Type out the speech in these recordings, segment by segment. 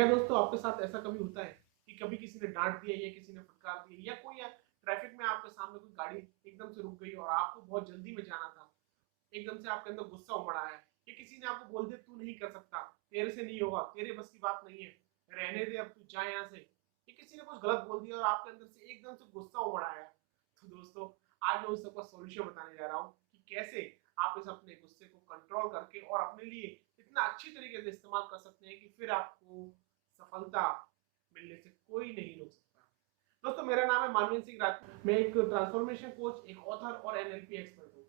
क्या दोस्तों आपके साथ ऐसा कभी होता है कि कभी किसी ने डांट दिया या किसी ने फटकार दिया या कोई ट्रैफिक में आपके सामने कोई गाड़ी एकदम से रुक गई और आपको बहुत जल्दी में जाना था, एकदम से आपके अंदर गुस्सा उमड़ आया या किसी ने आपको बोल दिया तू नहीं कर सकता, तेरे से नहीं होगा, तेरे बस की बात नहीं है, रहने दे, अब तू जा यहाँ से, या किसी ने कुछ गलत बोल दिया और आपके अंदर से एकदम से गुस्सा उमड़ आया। तो दोस्तों आज मैं उस सबका सॉल्यूशन बताने जा रहा हूँ कि कैसे आप इस अपने गुस्से को कंट्रोल करके और अपने लिए इतना अच्छी तरीके से इस्तेमाल कर सकते हैं कि फिर आपको सफलता मिलने से कोई नहीं रोक सकता। दोस्तों मेरा नाम है मानवीन सिंह राजपूत, मैं एक ट्रांसफॉर्मेशन कोच, एक ऑथर और एनएलपी एक्सपर्ट हूँ।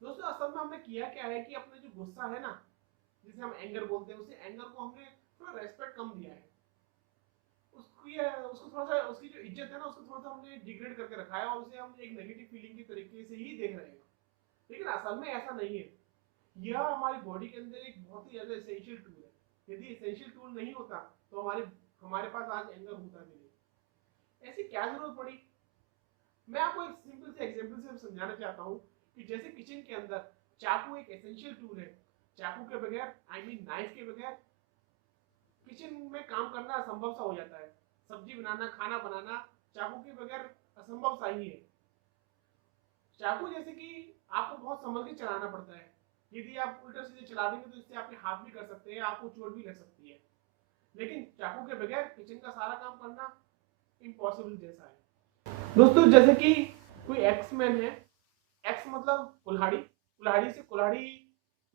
दोस्तों असल में हमने किया क्या है कि अपने जो गुस्सा है ना, जिसे हम एंगर बोलते हैं, उसे एंगर को हमने थोड़ा रेस्पेक्ट कम दिया है। उसको थोड़ा सा उसकी जो इज्जत है ना उसको थोड़ा सा हमने डिग्रेड करके रखा है और उसे हम एक नेगेटिव फीलिंग के तरीके से ही देख रहे हैं। लेकिन असल में ऐसा नहीं है। यह हमारी बॉडी के अंदर एक बहुत ही ज्यादा एसेंशियल टूल है। यदि एसेंशियल टूल नहीं होता तो हमारे हमारे पास आज एंगर होता भी नहीं। ऐसी क्या जरूरत पड़ी? मैं आपको एक सिंपल से एग्जांपल से समझाना चाहता हूँ कि जैसे किचन के अंदर चाकू एक एसेंशियल टूल है। चाकू के बगैर, आई मीन नाइफ के बगैर, किचन में काम करना असंभव सा हो जाता है। सब्जी बनाना, खाना बनाना चाकू के बगैर असंभव सा ही है। चाकू जैसे कि आपको बहुत संभल के चलाना पड़ता है। यदि आप उल्टा सीधे चला देंगे तो इससे आपके हाथ भी कर सकते हैं, आपको चोट भी लग सकती है। लेकिन चाकू के बगैर किचन का सारा काम करना इम्पॉसिबल जैसा है। दोस्तों जैसे कि कोई एक्समैन है, एक्स मतलब कुल्हाड़ी, कुल्हाड़ी से कुल्हाड़ी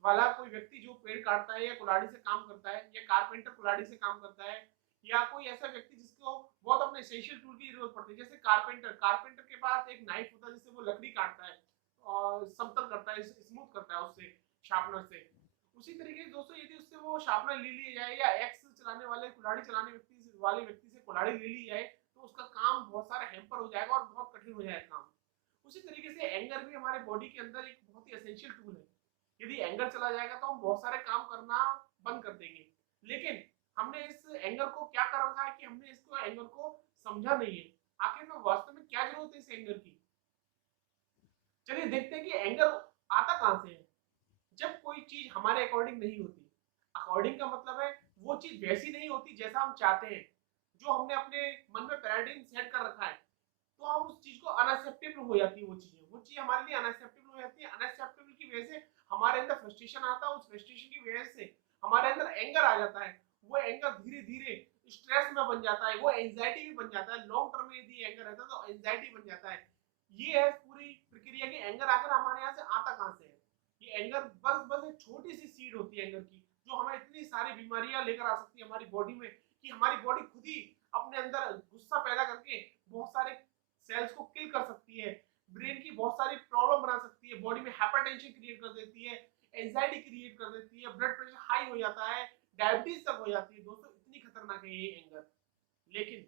वाला कोई व्यक्ति जो पेड़ काटता है या कुल्हाड़ी से काम करता है, या कारपेंटर कुल्हाड़ी से काम करता है, या कोई ऐसा व्यक्ति जिसको बहुत अपने एसेंशियल टूल की जरूरत पड़ती है, जैसे कारपेंटर, कारपेंटर के पास एक नाइफ होता है जिससे वो लकड़ी काटता है और समतल करता है, स्मूथ करता है उससे, शार्पनर से। उसी तरीके से दोस्तों यदि उससे वो शार्पनर ले लिया जाए या एक्स चलाने वाले, कुल्हाड़ी चलाने व्यक्ति से कुल्हाड़ी ले ली जाए तो उसका काम बहुत सारा हैम्पर हो जाएगा और बहुत कठिन हो जाएगा काम। उसी तरीके से एंगर भी हमारे बॉडी के अंदर एक बहुत ही एसेंशियल टूल है। यदि एंगर चला जाएगा तो हम बहुत सारे काम करना बंद कर देंगे। लेकिन हमने इस एंगर को क्या कर रखा है कि हमने इसको एंगर को समझा नहीं है। आखिर में वास्तव में क्या जरूरत है इस एंगर की? चलिए देखते हैं कि एंगर आता कहां से है। जब कोई चीज हमारे अकॉर्डिंग नहीं होती, अकॉर्डिंग का मतलब है वो चीज वैसी नहीं होती जैसा हम चाहते हैं, जो हमने अपने मन में पैराडाइम सेट कर रखा है, तो हम उस चीज को अनएक्सेप्टेबल हो जाती है। वो चीज हमारे लिए अनएक्सेप्टेबल हो जाती है। अनएक्सेप्टेबल की वजह से हमारे अंदर फ्रस्ट्रेशन आता है, उस फ्रस्ट्रेशन की वजह से हमारे अंदर एंगर आ जाता है। वो एंगर धीरे धीरे स्ट्रेस में बन जाता है, वो एंजाइटी भी बन जाता है। लॉन्ग टर्म में यदि एंगर रहता है तो एंजाइटी बन जाता है। ये है पूरी प्रक्रिया की एंगर आकर हमारे यहाँ से आता कहाँ से है। ये एंगर बस बस एक छोटी सी सीड होती है एंगर की, जो हमें इतनी सारी बीमारियां लेकर आ सकती है हमारी बॉडी में, कि हमारी बॉडी खुद ही अपने अंदर गुस्सा पैदा करके बहुत सारे सेल्स को किल कर सकती है, ब्रेन की बहुत सारी प्रॉब्लम बना सकती है, बॉडी में हाइपरटेंशन क्रिएट कर देती है, एंजाइटी क्रिएट कर देती है, ब्लड प्रेशर हाई हो जाता है, डायबिटीज तक हो जाती है। दोस्तों इतनी खतरनाक है ये एंगर। लेकिन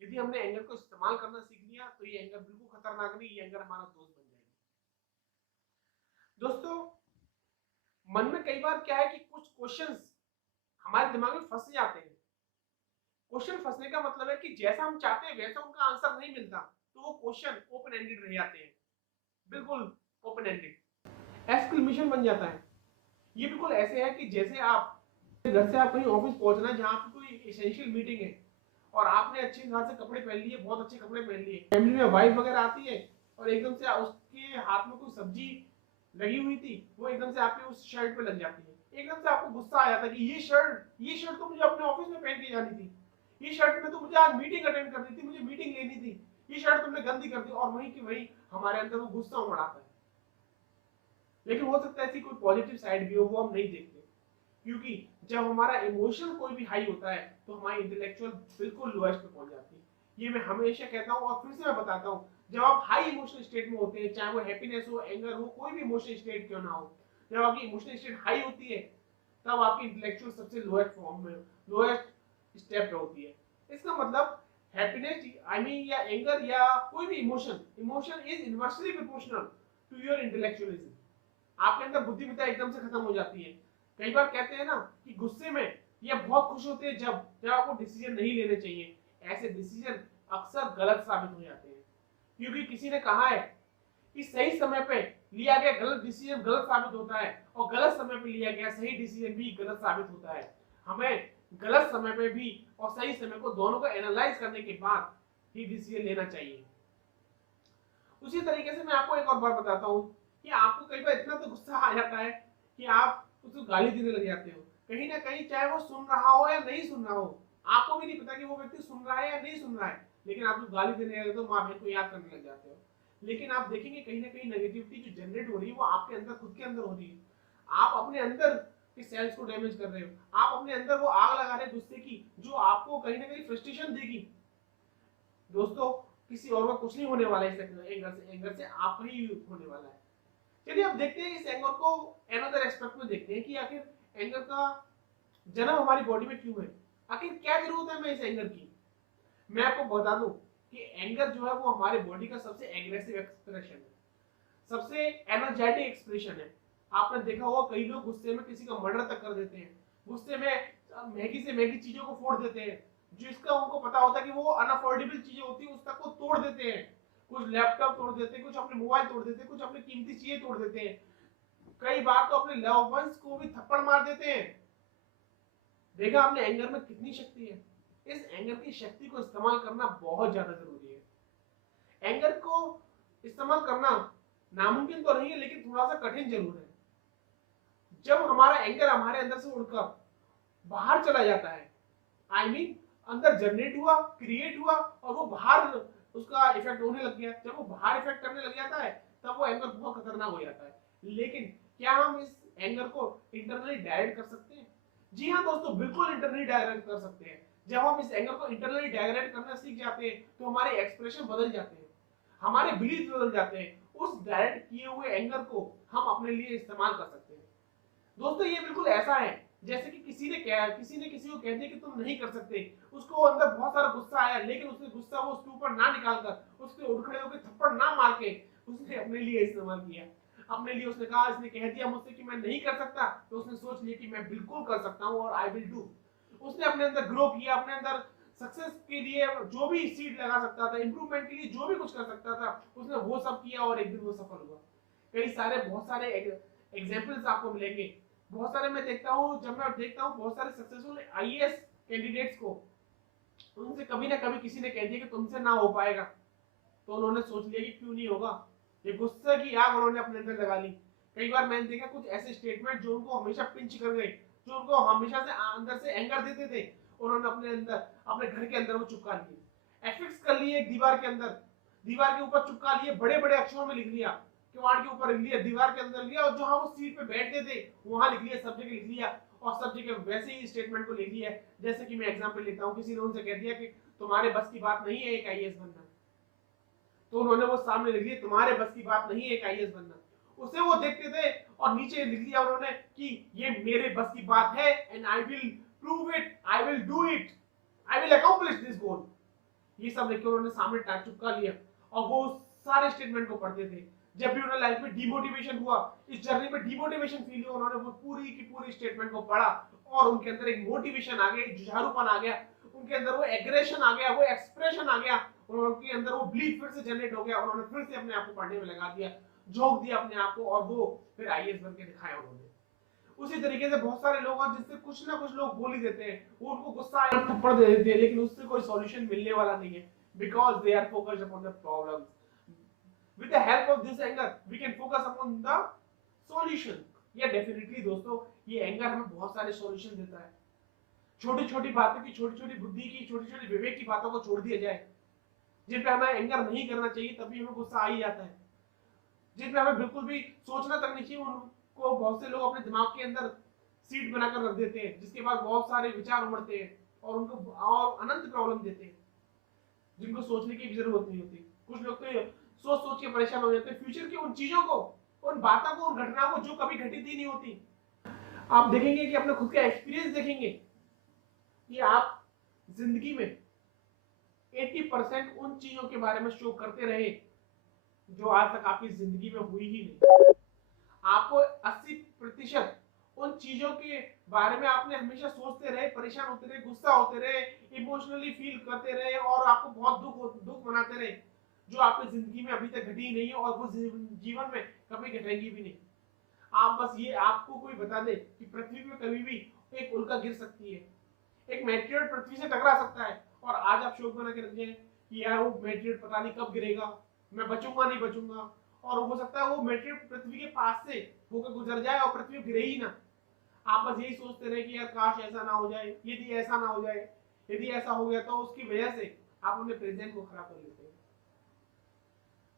यदि हमने एंगर को इस्तेमाल करना सीख लिया तो ये एंगर बिल्कुल खतरनाक नहीं, ये एंगर हमारा दोस्त बन जाएगी। दोस्तों मन में कई बार क्या है कि कुछ क्वेश्चंस हमारे दिमाग में फंस जाते हैं। क्वेश्चन फंसने का मतलब है कि जैसा हम चाहते हैं वैसा उनका आंसर नहीं मिलता, तो वो क्वेश्चन ओपन एंडेड रह जाते हैं, बिल्कुल ओपन एंडेड, एक्सक्लेमेशन बन जाता है। ये बिल्कुल ऐसे है कि जैसे आप घर से आप कहीं ऑफिस पहुंचना है जहां पे कोई एसेंशियल मीटिंग है और आपने अच्छे खासे कपड़े पहन लिए, बहुत अच्छे कपड़े पहन लिए, फैमिली में वाइफ वगैरह आती है और एकदम से उसके हाथ में कोई सब्जी लगी हुई थी, वो एकदम से आपके उस शर्ट पे लग जाती है। एकदम से आपको गुस्सा आ जाता है कि ये शर्ट तो मुझे अपने ऑफिस में पहन के जानी थी, ये शर्ट में तो मुझे आज मीटिंग अटेंड करनी थी, मुझे मीटिंग लेनी थी, ये शर्ट तुमने गंदी कर दी। और वहीं की वहीं हमारे अंदर वो गुस्सा उमड़ आता है। लेकिन हो सकता है ऐसी कोई पॉजिटिव साइड भी हो, वो हम नहीं देखते, क्योंकि जब हमारा इमोशन कोई भी हाई होता है तो हमारी इंटेलेक्चुअल बिल्कुल लोएस्ट पे पहुंच जाती है। ये मैं हमेशा कहता हूँ और फिर से मैं बताता हूँ, जब आप हाई इमोशनल स्टेट में होते हैं, चाहे वो हैप्पीनेस हो, एंगर हो, कोई भी इमोशनल स्टेट क्यों ना हो, जब आपकी इमोशनल स्टेट हाई होती है तब आपकी इंटेलेक्चुअल सबसे लोएस्ट फॉर्म में, लोएस्ट स्टेप पे होती है। इसका मतलब हैप्पीनेस, आई मीन, या एंगर या कोई भी emotion is inversely proportional to your intellectualism. आपके अंदर बुद्धिमत्ता एकदम से खत्म हो जाती है। कई बार कहते हैं ना कि गुस्से में या बहुत खुश होते हैं जब जब आपको डिसीजन नहीं लेने चाहिए, ऐसे डिसीजन अक्सर गलत साबित हो जाते हैं, क्योंकि किसी ने कहा है कि सही समय पे लिया गया गलत डिसीजन गलत साबित होता है और गलत समय पे लिया गया सही डिसीजन भी गलत साबित होता है। हमें गलत समय पे भी और सही समय को दोनों को एनालाइज करने के बाद ही डिसीजन लेना चाहिए। उसी तरीके से मैं आपको एक और बात बताता हूँ कि आपको कई बार इतना तो गुस्सा आ जाता है कि आप उसको गाली देने लग जाते हो, कहीं ना कहीं चाहे वो सुन रहा हो या नहीं सुन रहा हो, आपको भी नहीं पता कि वो व्यक्ति सुन रहा है या नहीं सुन रहा है, लेकिन आप गाली देने लगे तो माँ बहन को याद करने लग जाते हो। लेकिन आप देखेंगे कहीं ना कहीं नेगेटिविटी जो जनरेट हो रही है वो आपके अंदर, खुद के अंदर हो रही है। आप अपने अंदर के सेल्स को डैमेज कर रहे हो, आप अपने अंदर वो आग लगा रहे हो गुस्से की, जो आपको कहीं ना कहीं फ्रस्ट्रेशन देगी। दोस्तों किसी और का कुछ नहीं होने वाला है, एंगर से आपका ही होने वाला है। चलिए अब देखते हैं इस एंगर को अनदर एस्पेक्ट में देखते हैं कि आखिर एंगर का जन्म हमारी बॉडी में क्यों है, आखिर क्या जरूरत है हमें इस एंगर की। मैं आपको बता दूं कि एंगर जो है वो हमारे बॉडी का सबसे एग्रेसिव एक्सप्रेशन है, सबसे एनर्जेटिक एक्सप्रेशन है। आपने देखा होगा कई लोग गुस्से में किसी का मर्डर तक कर देते हैं, गुस्से में महंगी से महंगी चीजों को फोड़ देते हैं, जिसका उनको पता होता है कि वो अनअफोर्डेबल चीजें होती है उस तक को तोड़ देते हैं। कुछ लैपटॉप तोड़ देते हैं, कुछ अपने मोबाइल तोड़ देते हैं, कुछ अपनी कीमती चीजें तोड़ देते हैं, कई बार तो अपने लव वंस को भी थप्पड़ मार देते हैं। देखा आपने एंगर में कितनी शक्ति है। इस एंगर की शक्ति को इस्तेमाल करना बहुत ज्यादा जरूरी है। एंगर को इस्तेमाल करना नामुमकिन तो नहीं है, लेकिन थोड़ा सा कठिन जरूर है। जब हमारा एंगर हमारे अंदर से उड़कर बाहर चला जाता है, आई मीन अंदर जनरेट हुआ, क्रिएट हुआ और वो बाहर उसका इफेक्ट होने लग गया, जब वो बाहर इफेक्ट करने लग जाता है तब वो एंगर बहुत खतरनाक हो जाता है। लेकिन क्या हम इस एंगर को इंटरनली डायरेक्ट कर सकते हैं? जी हाँ दोस्तों, बिल्कुल इंटरनली डायरेक्ट कर सकते हैं। जब हम इस एंगर को इंटरनली डायरेक्ट करना सीख जाते हैं तो हमारे एक्सप्रेशन बदल जाते हैं, हमारे बिलीफ बदल जाते हैं। उस डायरेक्ट किए हुए एंगर को हम अपने लिए इस्तेमाल कर सकते हैं। दोस्तों ये बिल्कुल ऐसा है जैसे कि किसी ने किसी को कह दिया कि तुम नहीं कर सकते, उसको अंदर बहुत सारा गुस्सा आया, लेकिन उसने गुस्सा वो उसके ऊपर ना निकालकर, उसके उठ खड़े होकर थप्पड़ ना मार के उसने अपने लिए इस्तेमाल किया। अपने लिए उसने कहा, इसने कह दिया मुझसे कि मैं नहीं कर सकता, तो उसने सोच लिया कि मैं बिल्कुल कर सकता हूँ और आई विल डू। उसने अपने अंदर ग्रो किया, अपने अंदर सक्सेस के लिए जो भी सीड लगा सकता था, इंप्रूवमेंट के लिए जो भी कुछ कर सकता था, उसने वो सब किया और एक दिन वो सफल हुआ। कई सारे बहुत सारे एग्जाम्पल्स आपको मिलेंगे। बहुत सारे मैं देखता हूँ, जब मैं देखता हूँ बहुत सारे सक्सेसफुल आईएएस कैंडिडेट्स को, उनसे कभी ना कभी किसी ने कह दिया कि तुमसे ना हो पाएगा, तो उन्होंने सोच लिया कि क्यों नहीं होगा, ये गुस्से की आग उन्होंने अपने अंदर लगा ली। कई बार मैंने देखा कुछ ऐसे स्टेटमेंट जो उनको हमेशा पिंच कर गए, जो उनको हमेशा से अंदर से एंगर देते थे, उन्होंने अपने अंदर, अपने घर के अंदर वो चिपका लिए, एफिक्स कर लिए एक दीवार के अंदर, दीवार के ऊपर चिपका लिए, बड़े बड़े अक्षरों में लिख लिया, किवाड़ के ऊपर लिख लिया, दीवार के अंदर लिया, और जहां वो सीट पे बैठते थे वहां लिख लिया, सब जगह लिख लिया, और सब जगह वैसे ही स्टेटमेंट को लिख लिया। जैसे कि मैं एग्जांपल लेता हूं, किसी ने उनसे कह दिया कि तुम्हारे बस की बात नहीं है एक आईएएस बनना, तो उन्होंने वो सामने लिख दिया तुम्हारे बस की बात नहीं है एक आईएएस बनना। उसे वो देखते थे और नीचे लिख दिया उन्होंने कि ये मेरे बस की बात है, and I will prove it, I will do it, I will accomplish this goal. ये सब लिख के उन्होंने सामने टाइप चिपका लिया, और वो सारे स्टेटमेंट को पढ़ते थे। जब भी उन्हें लाइफ में डिमोटिवेशन हुआ, इस जर्नी में डिमोटिवेशन फील हुआ, उन्होंने वो पूरी की पूरी स्टेटमेंट को पढ़ा और उनके अंदर एक मोटिवेशन आ गया, एक जुझारूपन आ गया, उनके अंदर वो एग्रेशन आ गया, वो एक्सप्रेशन आ गया, उनके अंदर वो बिलीफ फिर से जनरेट हो गया, उन्होंने फिर से अपने आप को पढ़ने में लगा दिया, झोंक दिया अपने आप को, और वो फिर आईएएस बन के दिखाया उन्होंने। उसी तरीके से बहुत सारे लोग हैं जिससे कुछ ना कुछ लोग बोल ही देते हैं, वो उनको गुस्सा आया थप्पड़ दे देते हैं, लेकिन उससे कोई सॉल्यूशन मिलने वाला नहीं है, because they are focused upon the problems. With the help of this anger, we can focus upon the solution. Yeah, definitely दोस्तों, ये एंगर हमें बहुत सारे सॉल्यूशन देता है। छोटी छोटी बातों की, छोटी छोटी बुद्धि की, छोटी छोटी विवेक की बातों को छोड़ दिया जाए, जिन पे हमें एंगर नहीं करना चाहिए तभी हमें गुस्सा आ ही जाता है, जिन पे हमें बिल्कुल भी सोचना तक नहीं चाहिए, उनको बहुत से लोग अपने दिमाग के अंदर सीट बनाकर रख देते हैं, जिसके बाद बहुत सारे विचार उमड़ते हैं और उनको और अनंत प्रॉब्लम देते हैं, जिनको सोचने की भी जरूरत नहीं होती। कुछ लोग तो सोच सोच के परेशान हो जाते हैं फ्यूचर की उन चीजों को, उन बातों को, उन घटनाओं को जो कभी घटित ही नहीं होती। आप देखेंगे कि अपने खुद का एक्सपीरियंस देखेंगे कि आप जिंदगी में 80% उन चीजों के बारे में शो करते रहे जो आज तक आपकी जिंदगी में हुई ही नहीं। आपको 80% उन चीजों के बारे में आपने हमेशा सोचते रहे, परेशान होते रहे, गुस्सा होते रहे, इमोशनली फील करते रहे, और आपको बहुत दुख मनाते रहे, जो आपकी जिंदगी में अभी तक घटी नहीं है और वो जीवन में कभी घटेगी भी नहीं। आप बस ये, आपको कोई बता दे कि पृथ्वी पे कभी भी एक उल्का गिर सकती है, एक मेटेरियल पृथ्वी से टकरा सकता है और आज आप शोक बना के रख दिए कि यार वो मेटेरियल पता नहीं कब गिरेगा, मैं बचूंगा नहीं बचूंगा, और हो सकता है वो मेटेरियल पृथ्वी के पास से होकर गुजर जाए और पृथ्वी गिरे ही ना। आप बस यही सोचते रहे कि यार काश ऐसा ना हो जाए, यदि ऐसा ना हो जाए, यदि ऐसा हो गया तो उसकी वजह से आप अपने प्रेजेंट को खराब कर लेते हैं।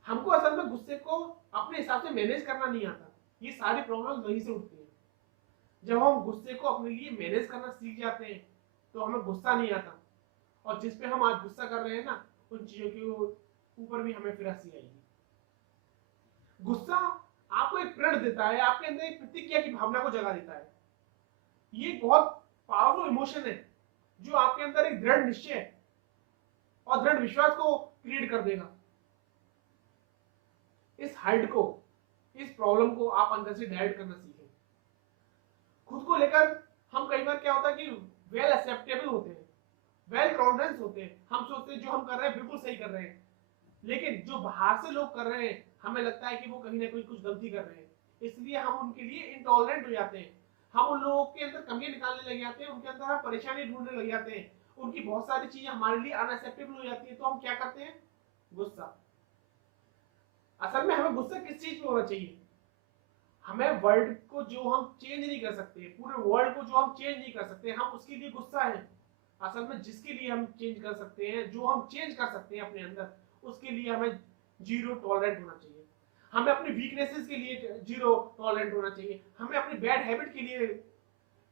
हमको असल में गुस्से को अपने हिसाब से मैनेज करना नहीं आता, ये सारी प्रॉब्लम वहीं से उठती है। जब हम गुस्से को अपने लिए मैनेज करना सीख जाते हैं तो हमें गुस्सा नहीं आता, और जिस पे हम आज गुस्सा कर रहे हैं ना, उन चीजों के ऊपर भी हमें फिर हंसी आएगी। गुस्सा आपको एक प्रण देता है, आपके अंदर एक प्रतिक्रिया की भावना को जगा देता है। ये बहुत पावरफुल इमोशन है जो आपके अंदर एक दृढ़ निश्चय और दृढ़ विश्वास को क्रिएट कर देगा। इस हाइट को, इस प्रॉब्लम को आप अंदर से डायरेक्ट करना सीखें। खुद को लेकर हम कई बार क्या होता है कि वेल एक्सेप्टेबल होते हैं, वेल टॉलरेंस होते हैं, हम सोचते हैं जो हम कर रहे हैं बिल्कुल सही कर रहे हैं, लेकिन जो बाहर से लोग कर रहे हैं हमें लगता है कि वो कहीं ना कहीं कुछ गलती कर रहे हैं, इसलिए हम उनके लिए इंटॉलरेंट हो जाते हैं। हम उन लोगों के अंदर कमियां निकालने लग जाते हैं, उनके अंदर हम परेशानी ढूंढने लग जाते हैं, उनकी बहुत सारी चीजें हमारे लिए अनएक्सेप्टेबल हो जाती है, तो हम क्या करते हैं, गुस्सा। असल में हमें गुस्सा किस चीज पे होना चाहिए, हमें वर्ल्ड को जो हम चेंज नहीं कर सकते, पूरे वर्ल्ड को जो हम चेंज नहीं कर सकते, हम उसके लिए गुस्सा है। असल में जिसके लिए हम चेंज कर सकते हैं, जो हम चेंज कर सकते हैं अपने अंदर, उसके लिए हमें जीरो टॉलरेंट होना चाहिए। हमें अपनी वीकनेसेस के लिए जीरो टॉलरेंट होना चाहिए, हमें अपनी बैड हैबिट के लिए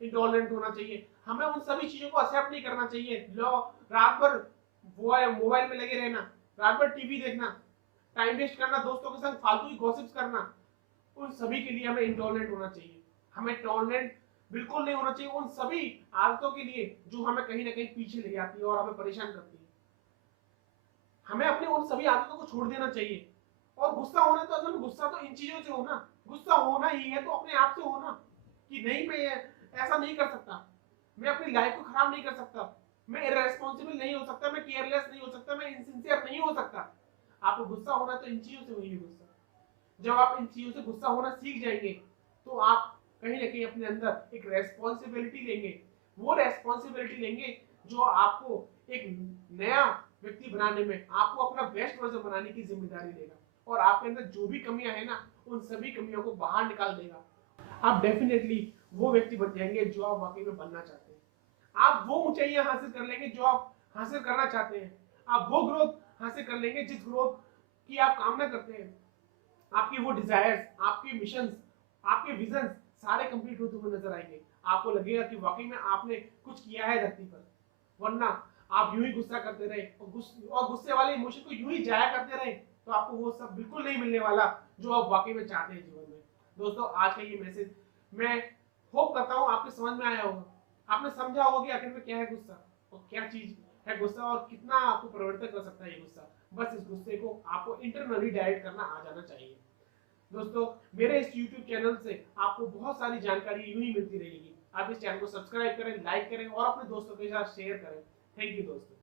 इंटॉलरेंट होना चाहिए, हमें उन सभी चीजों को एक्सेप्ट नहीं करना चाहिए। लो, रात भर मोबाइल में लगे रहना, रात भर टीवी देखना, टाइम वेस्ट करना, दोस्तों के संग फालतू की गॉसिप्स करना, उन सभी के लिए हमें इंटॉलरेंट होना चाहिए। हमें टॉलरेंट बिल्कुल नहीं होना चाहिए उन सभी आदतों के लिए जो हमें कहीं ना कहीं पीछे ले जाती है और हमें परेशान करती है। हमें अपनी उन सभी आदतों को छोड़ देना चाहिए। और गुस्सा होना तो असल में गुस्सा तो इन चीजों से होना, गुस्सा होना ही है तो अपने आप से होना कि नहीं मैं ऐसा नहीं कर सकता, मैं अपनी लाइफ को खराब नहीं कर सकता, मैं इररेस्पॉन्सिबल नहीं हो सकता, मैं केयरलेस नहीं हो सकता, मैं इनसिंसियर नहीं हो सकता। आपको गुस्सा होना तो इन चीजों से हुई है गुस्सा। जब आप इन चीजों से गुस्सा होना सीख जाएंगे तो आप कहीं ना कहीं अपने अंदर एक रेस्पॉन्सिबिलिटी लेंगे, वो रेस्पॉन्सिबिलिटी लेंगे जो आपको एक नया व्यक्ति बनाने में, आपको अपना बेस्ट वर्जन बनाने की जिम्मेदारी लेगा, और आपके अंदर जो भी कमियां है ना, उन सभी कमियों को बाहर निकाल देगा। आप डेफिनेटली वो व्यक्ति बन जाएंगे जो आप वाकई में बनना चाहते हैं। आप वो ऊंचाइयां हासिल कर लेंगे जो आप हासिल करना चाहते हैं, आप वो ग्रोथ हासिल कर लेंगे जिस ग्रोथ की आप कामना करते हैं। आपकी वो डिजायर्स, आपके मिशंस, आपके विजन सारे कंप्लीट होते हुए नजर आएंगे। आपको लगेगा कि वाकई में आपने कुछ किया है धरती पर, वरना आप यूं ही गुस्सा करते रहे और गुस्से वाले इमोशन को यूं ही जाया करते रहे तो आपको वो सब बिल्कुल नहीं मिलने वाला जो आप वाकई में चाहते हैं जीवन में। दोस्तों, आज का ये मैसेज मैं होप करता हूँ आपके समझ में आया होगा, आपने समझा होगा कि आखिर में क्या है गुस्सा और क्या चीज है गुस्सा और कितना आपको परिवर्तन कर सकता है ये गुस्सा। बस इस गुस्से को आपको इंटरनली डायरेक्ट करना आ जाना चाहिए। दोस्तों, मेरे इस YouTube चैनल से आपको बहुत सारी जानकारी यूं ही मिलती रहेगी। आप इस चैनल को सब्सक्राइब करें, लाइक करें और अपने दोस्तों के साथ शेयर करें। थैंक यू दोस्तों।